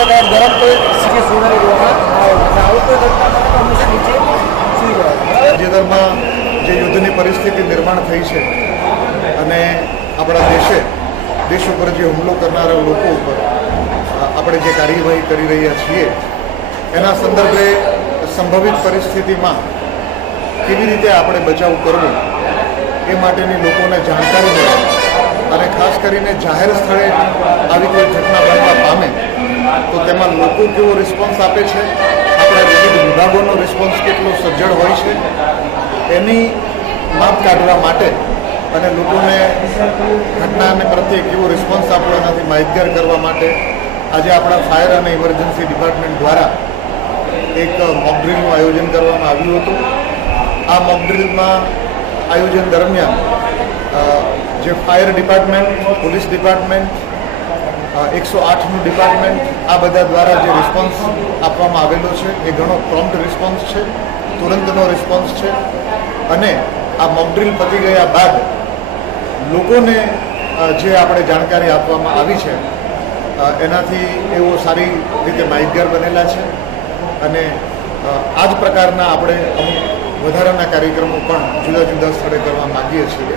કદાચ ગરમ કોઈ સીધે સુનાવી દેવામાં આવે અને આવું કોઈ ઘટના બને તો હંમેશા નીચે સુઈ જવાય. તાજેતરમાં જે યુદ્ધની પરિસ્થિતિ નિર્માણ થઈ છે અને આપણા દેશ ઉપર જે હુમલો કરનારા લોકો ઉપર આપણે જે કાર્યવાહી કરી રહ્યા છીએ એના સંદર્ભે સંભવિત પરિસ્થિતિમાં કેવી રીતે આપણે બચાવ કરવો એ માટેની લોકોને જાણકારી મળે અને ખાસ કરીને જાહેર સ્થળે આવી કોઈ ઘટના બનવા પામે તો તેમાં લોકો કેવો રિસ્પોન્સ આપે છે, આપણા વિવિધ વિભાગોનો રિસ્પોન્સ કેટલો સજ્જડ હોય છે એની માપ કાઢવા માટે અને લોકોને ઘટનાને પ્રત્યે કેવો રિસ્પોન્સ આપવો એનાથી માહિતગાર કરવા માટે આજે આપણા ફાયર અને ઇમરજન્સી ડિપાર્ટમેન્ટ દ્વારા એક મોક ડ્રીલનું આયોજન કરવામાં આવ્યું હતું. આ મોક ડ્રીલમાં આયોજન દરમિયાન જે ફાયર ડિપાર્ટમેન્ટ, પોલીસ ડિપાર્ટમેન્ટ, 108નું ડિપાર્ટમેન્ટ આ બધા દ્વારા જે રિસ્પોન્સ આપવામાં આવેલો છે એ ઘણો પ્રોમ્પ્ટ રિસ્પોન્સ છે, તુરંતનો રિસ્પોન્સ છે અને આ મોક ડ્રીલ પતી ગયા બાદ લોકોને જે આપણે જાણકારી આપવામાં આવી છે એનાથી એવો સારી રીતે માહિતગાર બનેલા છે અને આ જ પ્રકારના આપણે અમુક વધારાના કાર્યક્રમો પણ જુદા જુદા સ્થળે કરવા માગીએ છીએ.